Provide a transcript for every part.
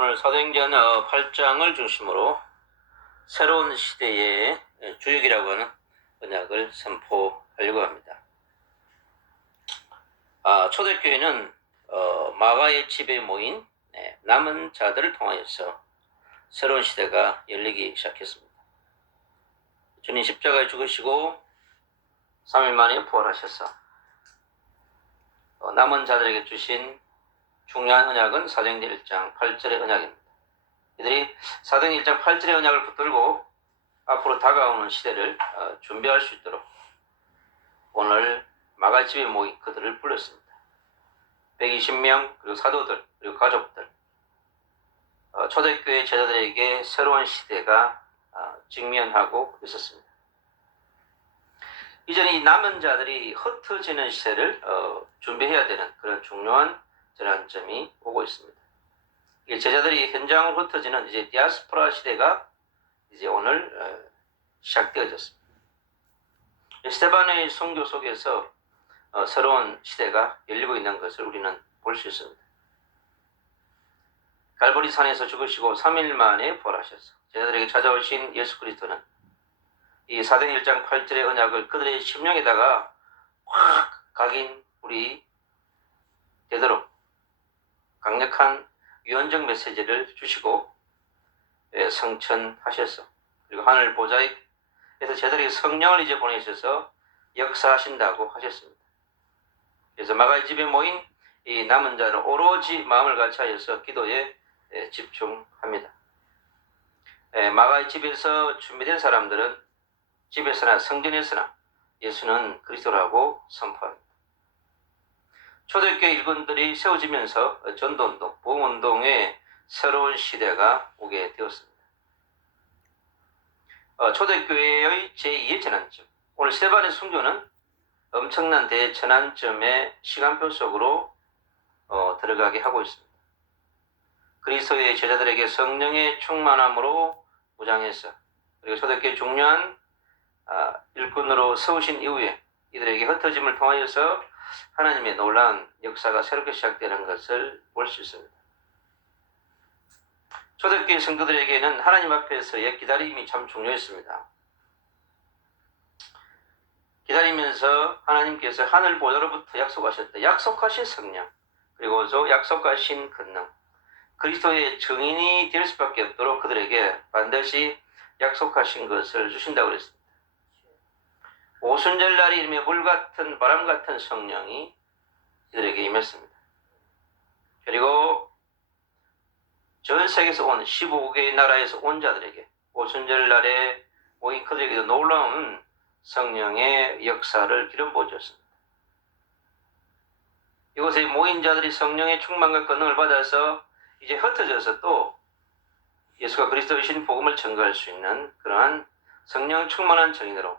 오늘 사도행전 8장을 중심으로 새로운 시대의 주역이라고 하는 언약을 선포하려고 합니다. 초대교회는 마가의 집에 모인 남은 자들을 통하여서 새로운 시대가 열리기 시작했습니다. 주님 십자가에 죽으시고 3일 만에 부활하셔서 남은 자들에게 주신 중요한 언약은 사도행전 1장 8절의 언약입니다. 이들이 사도행전 1장 8절의 언약을 붙들고 앞으로 다가오는 시대를 준비할 수 있도록 오늘 마가집에 모인 그들을 불렀습니다. 120명, 그리고 사도들, 그리고 가족들, 초대교회 제자들에게 새로운 시대가 직면하고 있었습니다. 이제 이 남은 자들이 흩어지는 시대를 준비해야 되는 그런 중요한 전환점이 오고 있습니다. 제자들이 현장으로 흩어지는 이제 디아스포라 시대가 이제 오늘 시작되어졌습니다. 스데반의 선교 속에서 새로운 시대가 열리고 있는 것을 우리는 볼 수 있습니다. 갈보리 산에서 죽으시고 3일 만에 부활하셔서 제자들에게 찾아오신 예수 그리스도는 이 사도행전 1장 8절의 언약을 그들의 심령에다가 확 각인 우리 되도록 강력한 유언적 메시지를 주시고 성천하셔서 그리고 하늘 보좌에서 제자들에게 성령을 이제 보내셔서 역사하신다고 하셨습니다. 그래서 마가의 집에 모인 이 남은 자는 오로지 마음을 같이하여서 기도에 집중합니다. 마가의 집에서 준비된 사람들은 집에서나 성전에서나 예수는 그리스도라고 선포합니다. 초대교회 일꾼들이 세워지면서 전도운동, 부흥운동의 새로운 시대가 오게 되었습니다. 초대교회의 제2의 전환점, 오늘 스데반의 순교는 엄청난 대전환점의 시간표 속으로 들어가게 하고 있습니다. 그리스도의 제자들에게 성령의 충만함으로 무장해서 그리고 초대교회 중요한 일꾼으로 세우신 이후에 이들에게 흩어짐을 통하여서 하나님의 놀라운 역사가 새롭게 시작되는 것을 볼 수 있습니다. 초대교회 성도들에게는 하나님 앞에서의 기다림이 참 중요했습니다. 기다리면서 하나님께서 하늘 보좌로부터 약속하셨다. 약속하신 성령, 그리고 약속하신 권능, 그리스도의 증인이 될 수밖에 없도록 그들에게 반드시 약속하신 것을 주신다고 그랬습니다. 오순절날이 이름에 물같은 바람같은 성령이 이들에게 임했습니다. 그리고 전 세계에서 온 15개의 나라에서 온 자들에게 오순절날에 모인 그들에게도 놀라운 성령의 역사를 기름 부어주었습니다. 이곳에 모인 자들이 성령의 충만과 권능을 받아서 이제 흩어져서 또 예수가 그리스도이신 복음을 전가할 수 있는 그러한 성령 충만한 증인으로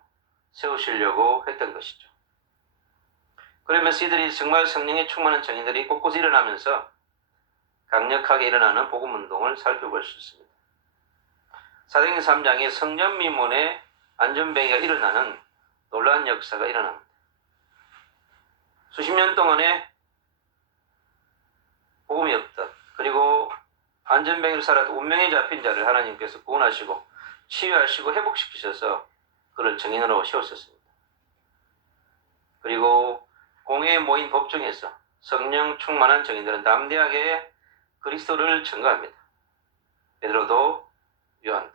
세우시려고 했던 것이죠. 그러면서 이들이 정말 성령의 충만한 증인들이 곳곳에 일어나면서 강력하게 일어나는 복음운동을 살펴볼 수 있습니다. 사도행전 3장에 성전미문에 안전뱅이가 일어나는 놀라운 역사가 일어납니다. 수십 년 동안에 복음이 없던 그리고 안전뱅이를 살았던 운명에 잡힌 자를 하나님께서 구원하시고 치유하시고 회복시키셔서 그를 증인으로 세우셨습니다. 그리고 공회에 모인 법정에서 성령 충만한 증인들은 담대하게 그리스도를 증거합니다. 베드로도 요한도.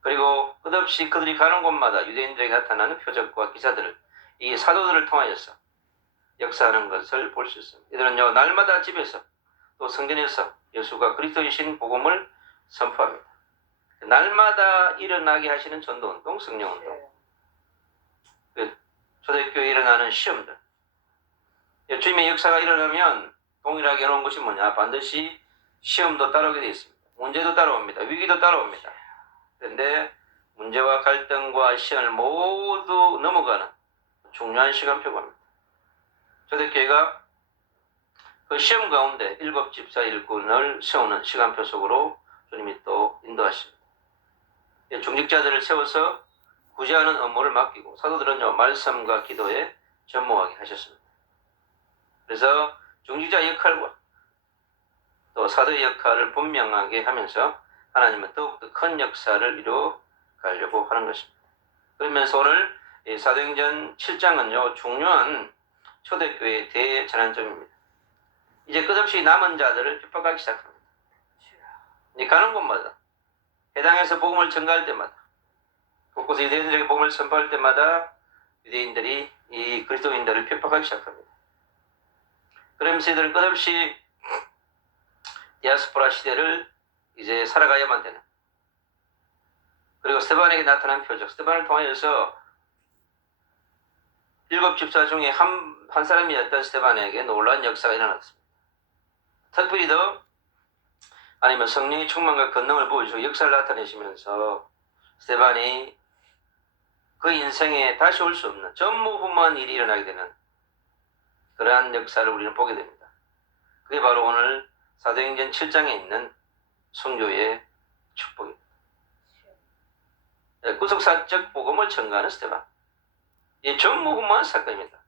그리고 끝없이 그들이 가는 곳마다 유대인들에게 나타나는 표적과 기사들을 이 사도들을 통하여서 역사하는 것을 볼 수 있습니다. 이들은요 날마다 집에서 또 성전에서 예수가 그리스도이신 복음을 선포합니다. 날마다 일어나게 하시는 전도운동, 성령운동, 초대교회에 일어나는 시험들, 주님의 역사가 일어나면 동일하게 해놓은 것이 뭐냐? 반드시 시험도 따라오게 되어 있습니다. 문제도 따라옵니다. 위기도 따라옵니다. 그런데 문제와 갈등과 시험을 모두 넘어가는 중요한 시간표입니다. 초대교회가 그 시험 가운데 7 집사 일꾼을 세우는 시간표 속으로 주님이 또 인도하십니다. 중직자들을 세워서 구제하는 업무를 맡기고 사도들은요 말씀과 기도에 전무하게 하셨습니다. 그래서 중직자 역할과 또 사도의 역할을 분명하게 하면서 하나님은 더욱더 큰 역사를 이루어 가려고 하는 것입니다. 그러면서 오늘 사도행전 7장은요, 중요한 초대교회의 대전환점입니다. 이제 끝없이 남은 자들을 핍박하기 시작합니다. 이제 가는 곳마다, 해당에서 복음을 전가할 때마다, 곳곳에 유대인들에게 복음을 선포할 때마다 유대인들이 이 그리스도인들을 핍박하기 시작합니다. 그러면서 이들은 끝없이 디아스포라 시대를 이제 살아가야만 되는, 그리고 스테반에게 나타난 표적, 스테반을 통하여서 7 집사 중에 한 사람이었던 스테반에게 놀라운 역사가 일어났습니다. 특별히 더 아니면 성령의 충만과 권능을 보여주고 역사를 나타내시면서 스테반이 그 인생에 다시 올 수 없는 전무후무한 일이 일어나게 되는 그러한 역사를 우리는 보게 됩니다. 그게 바로 오늘 사도행전 7장에 있는 성교의 축복입니다. 구속사적 복음을 전가하는 스테반. 이 전무후무한 사건입니다.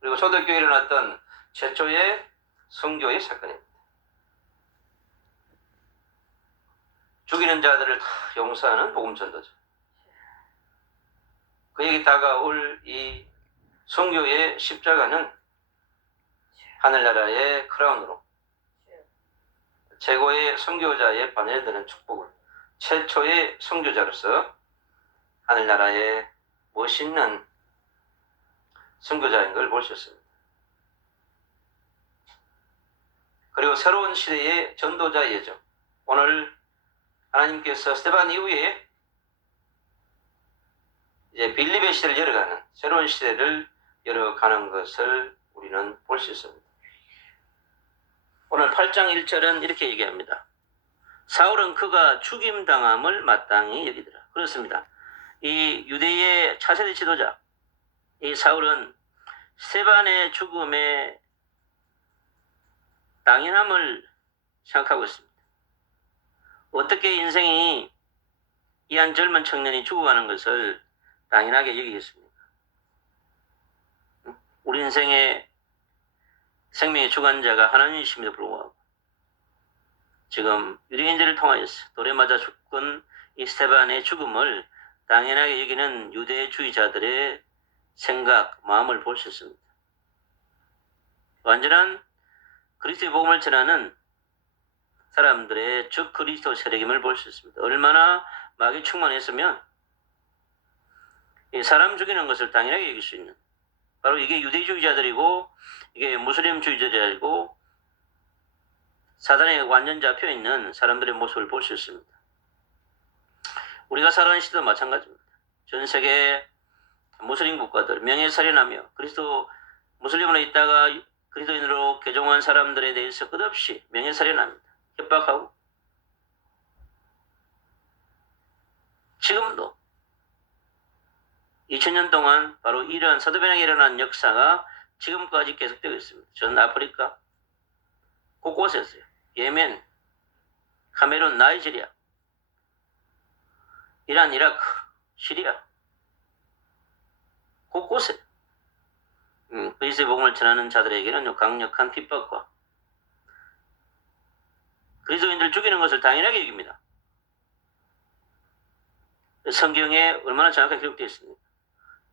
그리고 초대교회에 일어났던 최초의 성교의 사건입니다. 죽이는 자들을 다 용서하는 복음 전도자. 그에게 다가올 이 성교의 십자가는 하늘나라의 크라운으로 최고의 선교자의 반열에 드는 축복을, 최초의 선교자로서 하늘나라의 멋있는 선교자인 걸 볼 수 있습니다. 그리고 새로운 시대의 전도자 예정. 오늘 하나님께서 스테반 이후에 이제 빌립의 시대를 열어가는 새로운 시대를 열어가는 것을 우리는 볼 수 있습니다. 오늘 8장 1절은 이렇게 얘기합니다. 사울은 그가 죽임당함을 마땅히 여기더라. 그렇습니다. 이 유대의 차세대 지도자, 이 사울은 스테반의 죽음의 당연함을 생각하고 있습니다. 어떻게 인생이 이 한 젊은 청년이 죽어가는 것을 당연하게 여기겠습니까? 우리 인생의 생명의 주관자가 하나님이심에도 불구하고 지금 유대인들을 통하여서 돌에 맞아 죽은 이 스테반의 죽음을 당연하게 여기는 유대주의자들의 생각, 마음을 볼 수 있습니다. 완전한 그리스도의 복음을 전하는 사람들의 즉 그리스도 세력임을 볼 수 있습니다. 얼마나 마귀 충만했으면 이 사람 죽이는 것을 당연하게 여길 수 있는, 바로 이게 유대주의자들이고 이게 무슬림주의자들이고 사단에 완전 잡혀있는 사람들의 모습을 볼 수 있습니다. 우리가 살아가는 시대도 마찬가지입니다. 전 세계 무슬림 국가들 명예살인하며 그리스도 무슬림으로 있다가 그리스도인으로 개종한 사람들에 대해서 끝없이 명예살인합니다. 협박하고 지금도 2000년 동안 바로 이러한 사도변학에 일어난 역사가 지금까지 계속되고 있습니다. 전 아프리카 곳곳에서요. 예멘, 카메룬, 나이지리아, 이란, 이라크, 시리아 곳곳에 그리스도의 복음을 전하는 자들에게는 강력한 핍박과 그리스도인들 죽이는 것을 당연하게 여깁니다. 성경에 얼마나 정확하게 기록되어 있습니까?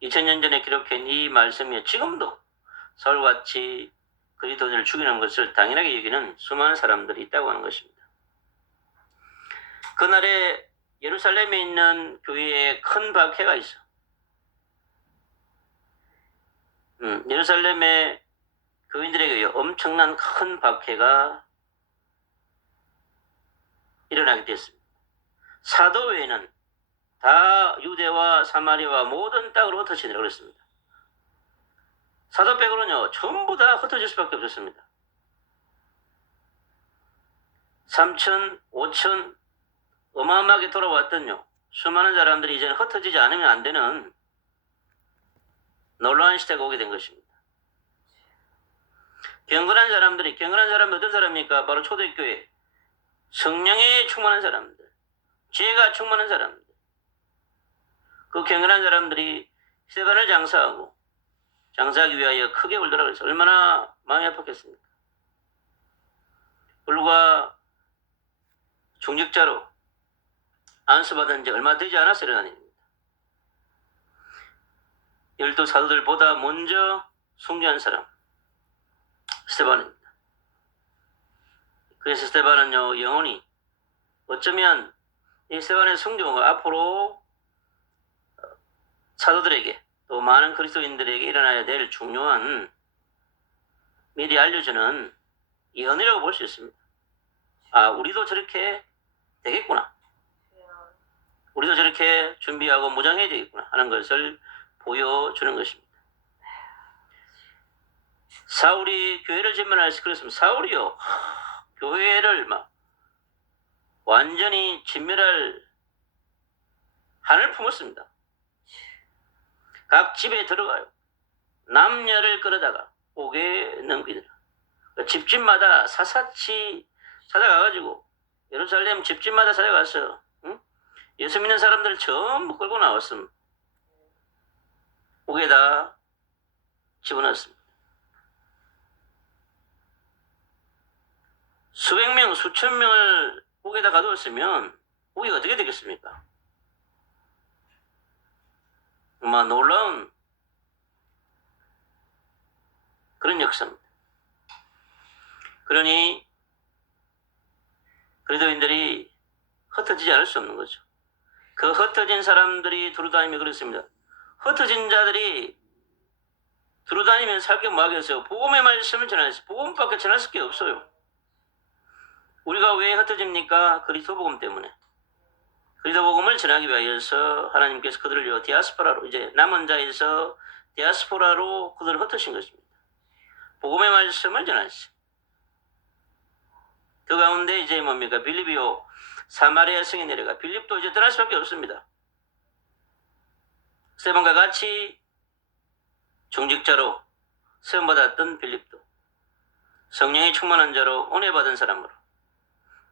2000년 전에 기록한 이 말씀이 지금도 서울같이 그리스도인을 죽이는 것을 당연하게 여기는 수많은 사람들이 있다고 하는 것입니다. 그날에 예루살렘에 있는 교회에 큰 박해가 있어. 예루살렘의 교인들에게 엄청난 큰 박해가 일어나게 됐습니다. 사도회는 다 유대와 사마리아와 모든 땅으로 흩어지느라 그랬습니다. 사도 빼고는요 전부 다 흩어질 수밖에 없었습니다. 3천, 5천 어마어마하게 돌아왔던요 수많은 사람들이 이제는 흩어지지 않으면 안 되는 놀라운 시대가 오게 된 것입니다. 경건한 사람은 어떤 사람입니까? 바로 초대교회 성령에 충만한 사람들, 지혜가 충만한 사람들, 그 경건한 사람들이 스테반을 장사하기 위하여 크게 울더라 그래서 얼마나 마음이 아팠겠습니까? 불과 중직자로 안수받은 지 얼마 되지 않아서 일어난 일입니다. 12사도들보다 먼저 순교한 사람 스테반입니다. 그래서 스테반은요 영혼이 어쩌면 이 스테반의 순교가 앞으로 사도들에게 또 많은 그리스도인들에게 일어나야 될 중요한 미리 알려주는 예언이라고 볼 수 있습니다. 아, 우리도 저렇게 되겠구나. 우리도 저렇게 준비하고 무장해야 되겠구나 하는 것을 보여주는 것입니다. 사울이 교회를 전면해서 그랬습니다. 사울이요 교회를 막 완전히 진멸할 한을 품었습니다. 각 집에 들어가요. 남녀를 끌어다가 옥에 넘기더라. 집집마다 사사치 찾아가가지고 예루살렘 집집마다 찾아가서 예수 믿는 사람들을 전부 끌고 나왔습니다. 옥에다 집어넣었습니다. 수백 명, 수천 명을 옥에다 가두었으면 옥이 어떻게 되겠습니까? 정말 놀라운 그런 역사입니다. 그러니 그리스도인들이 흩어지지 않을 수 없는 거죠. 그 흩어진 사람들이 두루다니며 그랬습니다. 흩어진 자들이 두루다니면 살 게 뭐하겠어요? 복음의 말씀을 전하지. 복음밖에 전할 게 없어요. 우리가 왜 흩어집니까? 그리스도 복음 때문에. 그리스도 복음을 전하기 위하여서 하나님께서 그들을 디아스포라로 이제 남은 자에서 디아스포라로 그들을 흩으신 것입니다. 복음의 말씀을 전하지. 그 가운데 이제 뭡니까? 빌립이요 사마리아 성에 내려가 빌립도 이제 떠날 수밖에 없습니다. 스테반과 같이 중직자로 세움받았던 빌립도 성령이 충만한 자로 은혜 받은 사람으로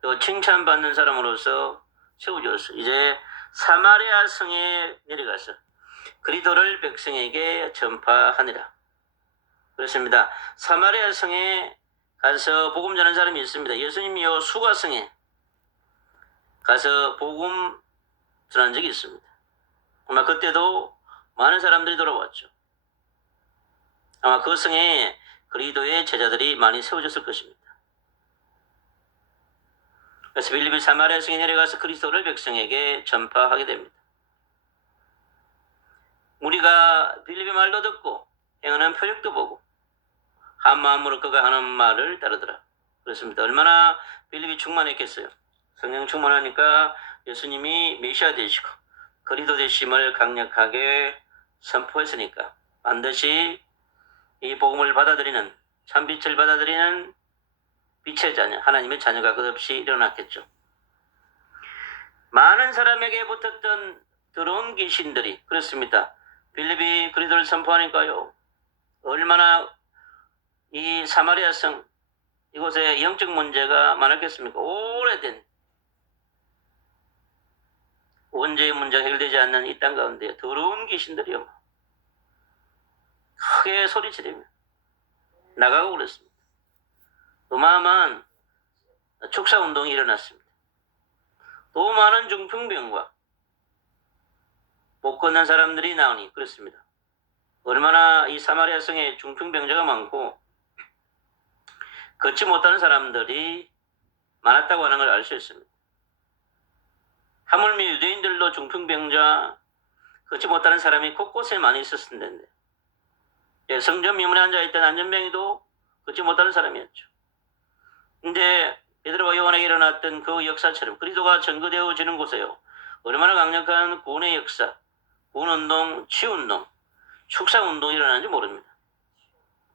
또 칭찬받는 사람으로서 세워졌어. 이제 사마리아 성에 내려가서 그리스도를 백성에게 전파하니라. 그렇습니다. 사마리아 성에 가서 복음 전하는 사람이 있습니다. 예수님이요 수가성에 가서 복음 전한 적이 있습니다. 아마 그때도 많은 사람들이 돌아왔죠. 아마 그 성에 그리스도의 제자들이 많이 세워졌을 것입니다. 그래서 빌립이 사마리아 성에 내려가서 그리스도를 백성에게 전파하게 됩니다. 우리가 빌립의 말도 듣고 행하는 표적도 보고 한 마음으로 그가 하는 말을 따르더라. 그렇습니다. 얼마나 빌립이 충만했겠어요. 성령 충만하니까 예수님이 메시아 되시고 그리스도 되심을 강력하게 선포했으니까 반드시 이 복음을 받아들이는 참빛을 받아들이는 빛의 자녀 하나님의 자녀가 끝없이 일어났겠죠. 많은 사람에게 붙었던 더러운 귀신들이 그렇습니다. 빌립이 그리스도를 선포하니까요. 얼마나 이 사마리아 성 이곳에 영적 문제가 많았겠습니까? 오래된 원죄의 문제가 해결되지 않는 이 땅 가운데 더러운 귀신들이요. 크게 소리치리며 나가고 그랬습니다. 어마어마한 축사운동이 일어났습니다. 또 많은 중풍병과 못 걷는 사람들이 나오니 그렇습니다. 얼마나 이 사마리아 성에 중풍병자가 많고 걷지 못하는 사람들이 많았다고 하는 걸 알 수 있습니다. 하물며 유대인들도 중풍병자 걷지 못하는 사람이 곳곳에 많이 있었을 텐데 성전 미문에 앉아있던 안전병이도 걷지 못하는 사람이었죠. 근데 베드로와 요한에게 일어났던 그 역사처럼 그리스도가 전거되어지는 곳에요. 얼마나 강력한 구원의 역사, 구원운동, 치유운동, 축사운동이 일어나는지 모릅니다.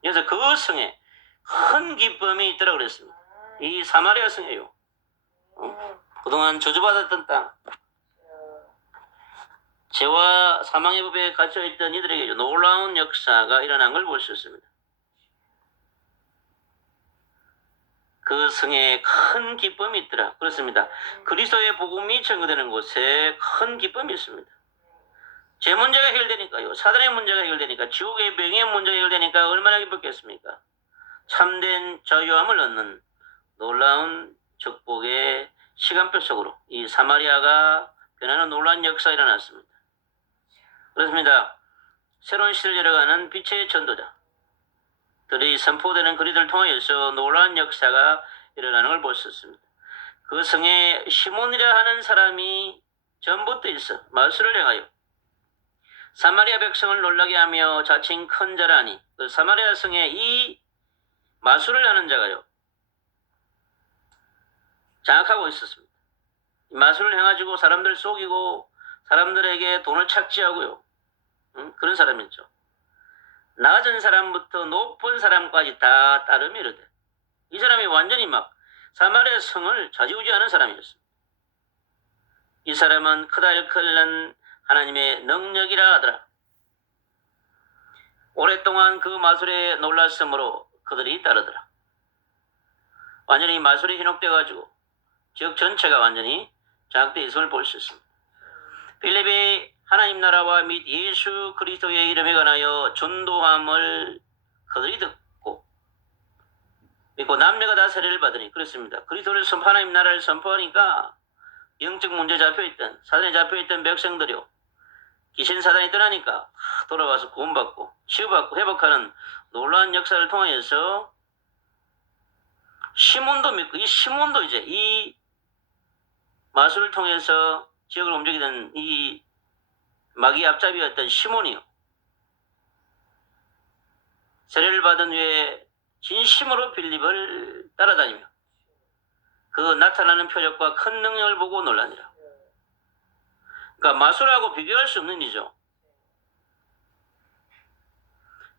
그래서 그 성에 큰 기쁨이 있더라고 그랬습니다. 이 사마리아 성에요. 그동안 저주받았던 땅, 죄와 사망의 법에 갇혀있던 이들에게 놀라운 역사가 일어난 걸 볼 수 있습니다. 그 성에 큰 기쁨이 있더라. 그렇습니다. 그리스도의 복음이 전거되는 곳에 큰 기쁨이 있습니다. 제 문제가 해결되니까요. 사단의 문제가 해결되니까 지옥의 병의 문제가 해결되니까 얼마나 기뻤겠습니까? 참된 자유함을 얻는 놀라운 축복의 시간표 속으로 이 사마리아가 변하는 놀라운 역사가 일어났습니다. 그렇습니다. 새로운 시대를 열어가는 빛의 전도자들이 선포되는 그리들을 통하여서 놀라운 역사가 일어나는 걸 볼 수 있습니다. 그 성에 시몬이라 하는 사람이 전부터 있어 마술을 행하여 사마리아 백성을 놀라게 하며 자칭 큰 자라니 그 사마리아 성에 이 마술을 하는 자가요 장악하고 있었습니다. 이 마술을 행가지고 사람들 속이고 사람들에게 돈을 착취하고요. 그런 사람이었죠. 낮은 사람부터 높은 사람까지 다 따르며 이르되 이 사람이 완전히 막 사마리아 성을 좌지우지하는 사람이었습니다. 이 사람은 크다 일컬는 하나님의 능력이라 하더라. 오랫동안 그 마술에 놀랐으므로 그들이 따르더라. 완전히 마술에 현혹돼가지고 지역 전체가 완전히 장악되어 있음을 볼 수 있습니다. 빌립이 하나님 나라와 및 예수 그리스도의 이름에 관하여 전도함을 그들이 듣고 믿고 남녀가 다 세례를 받으니 그렇습니다. 그리스도를 하나님 나라를 선포하니까 영적 문제 잡혀있던 사단에 잡혀있던 백성들이요 귀신 사단이 떠나니까 돌아와서 구원받고 치유받고 회복하는 놀라운 역사를 통하여서 시몬도 믿고 이 시몬도 이제 이 마술을 통해서 지역을 움직이던 이 마귀 앞잡이였던 시몬이요 세례를 받은 후에 진심으로 빌립을 따라다니며 그 나타나는 표적과 큰 능력을 보고 놀라니라. 그러니까 마술하고 비교할 수 없는 일이죠.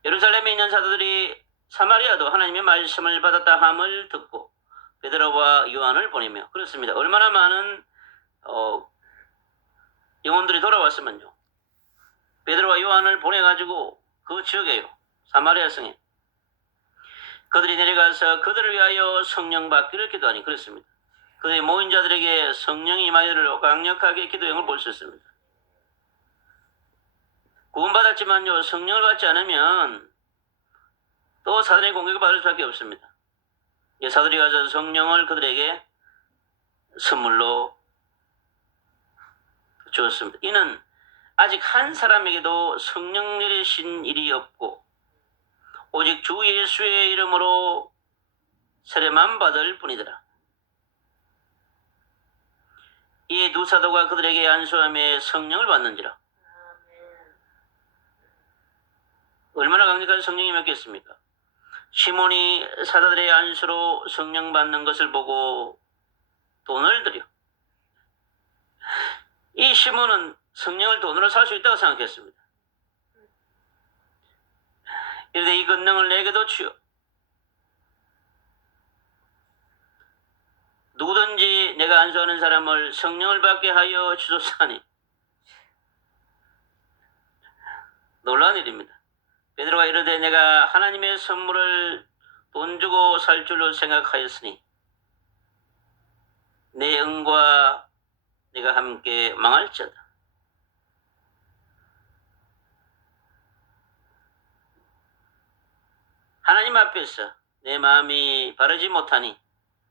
예루살렘에 있는 사도들이 사마리아도 하나님의 말씀을 받았다 함을 듣고 베드로와 요한을 보내며 그렇습니다. 얼마나 많은 영혼들이 돌아왔으면요. 베드로와 요한을 보내가지고 그 지역에요. 사마리아 성에 그들이 내려가서 그들을 위하여 성령 받기를 기도하니 그랬습니다. 그들이 모인 자들에게 성령이 임하여를 강력하게 기도한 걸 볼 수 있습니다. 구원받았지만요. 성령을 받지 않으면 또 사단의 공격을 받을 수밖에 없습니다. 사도들이 가서 성령을 그들에게 선물로 주었습니다. 이는 아직 한 사람에게도 성령 내리신 일이 없고 오직 주 예수의 이름으로 세례만 받을 뿐이더라. 이에 두 사도가 그들에게 안수함에 성령을 받는지라. 얼마나 강력한 성령이 맺겠습니까? 시몬이 사도들의 안수로 성령 받는 것을 보고 돈을 들여. 이 시몬은 성령을 돈으로 살 수 있다고 생각했습니다. 이르되 이 권능을 내게도 주여. 누구든지 내가 안수하는 사람을 성령을 받게 하여 주소서하니. 놀라운 일입니다. 베드로가 이르되 내가 하나님의 선물을 돈 주고 살 줄로 생각하였으니 내 영과 내가 함께 망할지어다. 하나님 앞에서 내 마음이 바르지 못하니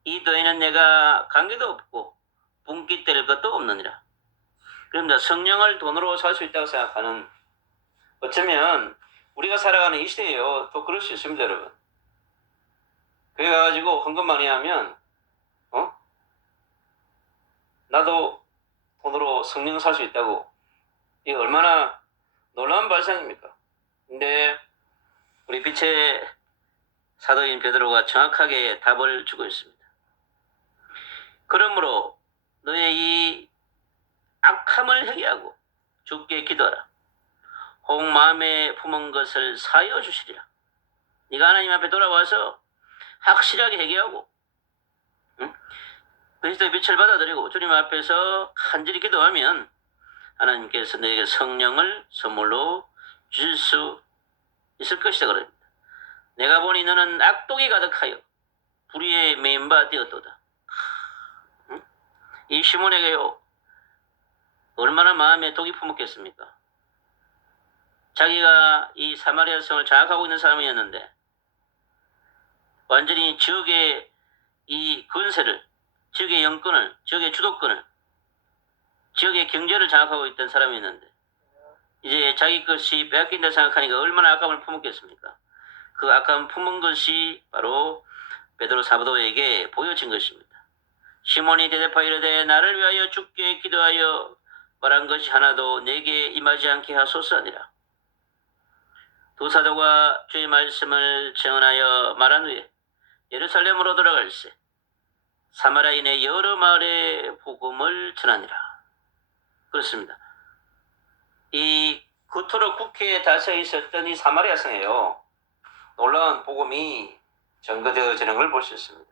이 도에는 내가 관계도 없고 분기 때릴 것도 없느니라. 그런데 성령을 돈으로 살 수 있다고 생각하는 어쩌면 우리가 살아가는 이 시대에요. 또 그럴 수 있습니다, 여러분. 그래 가지고 헌금 많이 하면 나도 돈으로 성령 살 수 있다고. 이게 얼마나 놀라운 발상입니까? 근데 우리 빛의 사도인 베드로가 정확하게 답을 주고 있습니다. 그러므로 너의 이 악함을 회개하고 주께 기도하라. 혹 마음에 품은 것을 사여 주시리라. 네가 하나님 앞에 돌아와서 확실하게 회개하고 그리스도의 빛을 받아들이고 주님 앞에서 간절히 기도하면 하나님께서 너에게 성령을 선물로 주실 수 있을 것이다 그럽니다. 내가 보니 너는 악독이 가득하여 불의에 매인 바 되었도다. 이 시몬에게요 얼마나 마음에 독이 품었겠습니까? 자기가 이 사마리아 성을 장악하고 있는 사람이었는데 완전히 지역에 이 건설을, 지역의 영권을, 지역의 주도권을, 지역의 경제를 장악하고 있던 사람이 있는데 이제 자기 것이 빼앗긴다 생각하니까 얼마나 아까움을 품었겠습니까? 그 아까움 품은 것이 바로 베드로 사도에게 보여진 것입니다. 시몬이 대답하여 이르되 나를 위하여 주께 기도하여 말한 것이 하나도 내게 임하지 않게 하소서 하니라. 두 사도가 주의 말씀을 증언하여 말한 후에 예루살렘으로 돌아갈새 사마리아인의 여러 마을에 복음을 전하니라. 그렇습니다. 이 그토록 국회에 다서 있었던 이 사마리아 성에요. 놀라운 복음이 전거되어지는 걸 볼 수 있습니다.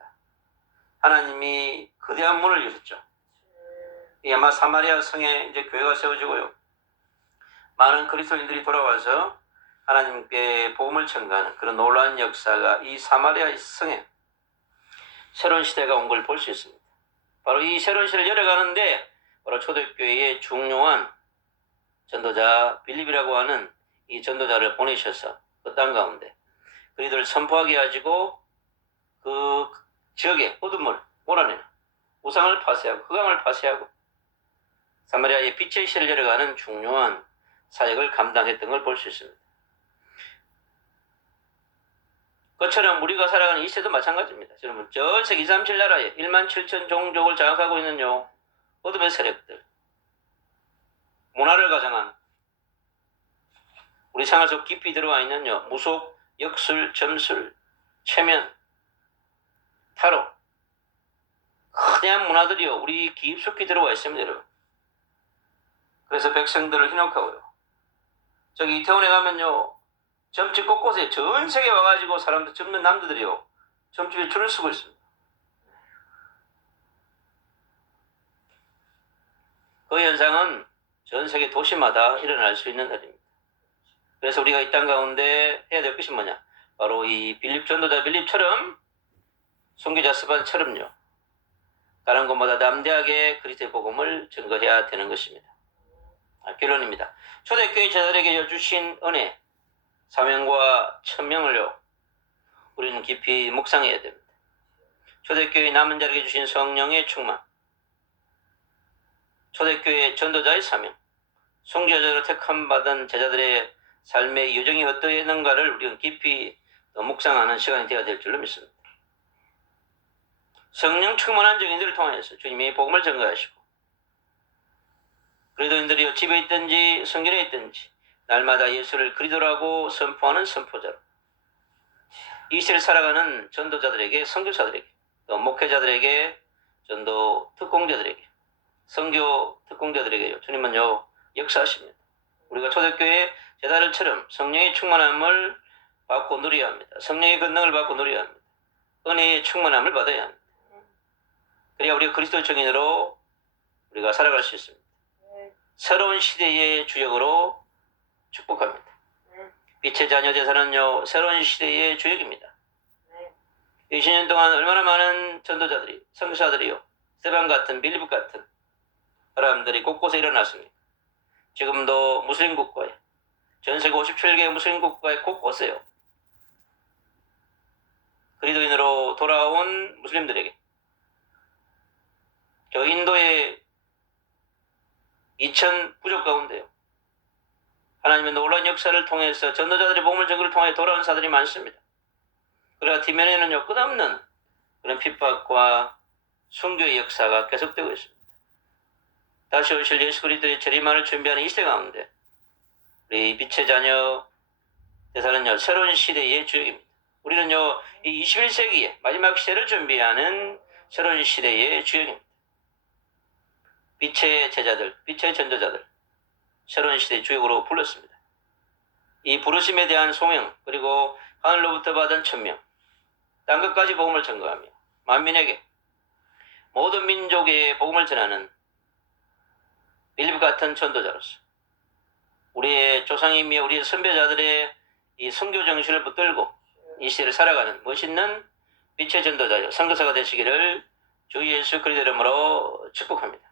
하나님이 거대한 문을 여셨죠. 이 아마 사마리아 성에 이제 교회가 세워지고요. 많은 그리스도인들이 돌아와서 하나님께 복음을 전가하는 그런 놀라운 역사가 이 사마리아 성에 새로운 시대가 온 걸 볼 수 있습니다. 바로 이 새로운 시대를 열어가는데 바로 초대교회의 중요한 전도자 빌립이라고 하는 이 전도자를 보내셔서 그 땅 가운데 그리들을 선포하게 가지고 그 지역의 어둠을 몰아내는 우상을 파쇄하고 흑암을 파쇄하고 사마리아의 빛의 시를 열어가는 중요한 사역을 감당했던 걸 볼 수 있습니다. 그처럼 우리가 살아가는 이 시대도 마찬가지입니다. 여러분, 전 세계 237 나라에 1만 7천 종족을 장악하고 있는요 어둠의 세력들, 문화를 가장한 우리 생활 속 깊이 들어와 있는요 무속, 역술, 점술, 최면, 타로, 거대한 문화들이요 우리 깊숙이 들어와 있습니다, 여러분. 그래서 백성들을 현혹하고요. 저기 이태원에 가면요 점집 곳곳에 전 세계 와가지고 사람들 젊은 남자들이요 점집에 줄을 서고 있습니다. 그 현상은 전 세계 도시마다 일어날 수 있는 일입니다. 그래서 우리가 이 땅 가운데 해야 될 것이 뭐냐? 바로 이 빌립 전도자 빌립처럼 선교자 스반처럼요. 다른 곳마다 남대하게 그리스도의 복음을 증거해야 되는 것입니다. 결론입니다. 초대교회 제자들에게 주신 은혜, 사명과 천명을요 우리는 깊이 묵상해야 됩니다. 초대교회 남은 자에게 주신 성령의 충만, 초대교회 전도자의 사명, 선교자로 택함받은 제자들의 삶의 여정이 어떠했는가를 우리는 깊이 묵상하는 시간이 되어야 될 줄로 믿습니다. 성령 충만한 증인들을 통해서 주님이 복음을 전가하시고 그리스도인들이 집에 있든지 성전에 있든지 날마다 예수를 그리스도라고 선포하는 선포자로 이 시대를 살아가는 전도자들에게, 선교사들에게, 또 목회자들에게, 전도 특공자들에게, 선교 특공자들에게요 주님은요 역사하십니다. 우리가 초대교회 제자들처럼 성령의 충만함을 받고 누려야 합니다. 성령의 권능을 받고 누려야 합니다. 은혜의 충만함을 받아야 합니다. 그래야 우리가 그리스도의 증인으로 우리가 살아갈 수 있습니다. 새로운 시대의 주역으로 축복합니다. 빛의 자녀 대사는요 새로운 시대의 주역입니다. 20년 동안 얼마나 많은 전도자들이, 선교사들이요 스테반 같은, 빌립 같은 사람들이 곳곳에 일어났습니다. 지금도 무슬림 국가에, 전 세계 57개 무슬림 국가의 곳곳에요 그리스도인으로 돌아온 무슬림들에게, 저 인도의 2000 부족 가운데요 하나님의 놀라운 역사를 통해서 전도자들의 복음을 전거를 통해 돌아온 사들이 많습니다. 그러나 뒤면에는요 끝없는 그런 핍박과 순교의 역사가 계속되고 있습니다. 다시 오실 예수 그리스도의 재림만을 준비하는 이 시대 가운데 우리 빛의 자녀 대사는요 새로운 시대의 주역입니다. 우리는요 이 21세기에 마지막 시대를 준비하는 새로운 시대의 주역입니다. 빛의 제자들, 빛의 전도자들, 새로운 시대의 주역으로 불렀습니다. 이 부르심에 대한 소명, 그리고 하늘로부터 받은 천명, 땅 끝까지 복음을 전거하며 만민에게, 모든 민족의 복음을 전하는 빌립 같은 전도자로서 우리의 조상이며 우리의 선배자들의 이 선교 정신을 붙들고 이 시대를 살아가는 멋있는 빛의 전도자요 선교사가 되시기를 주 예수 그리스도 이름으로 축복합니다.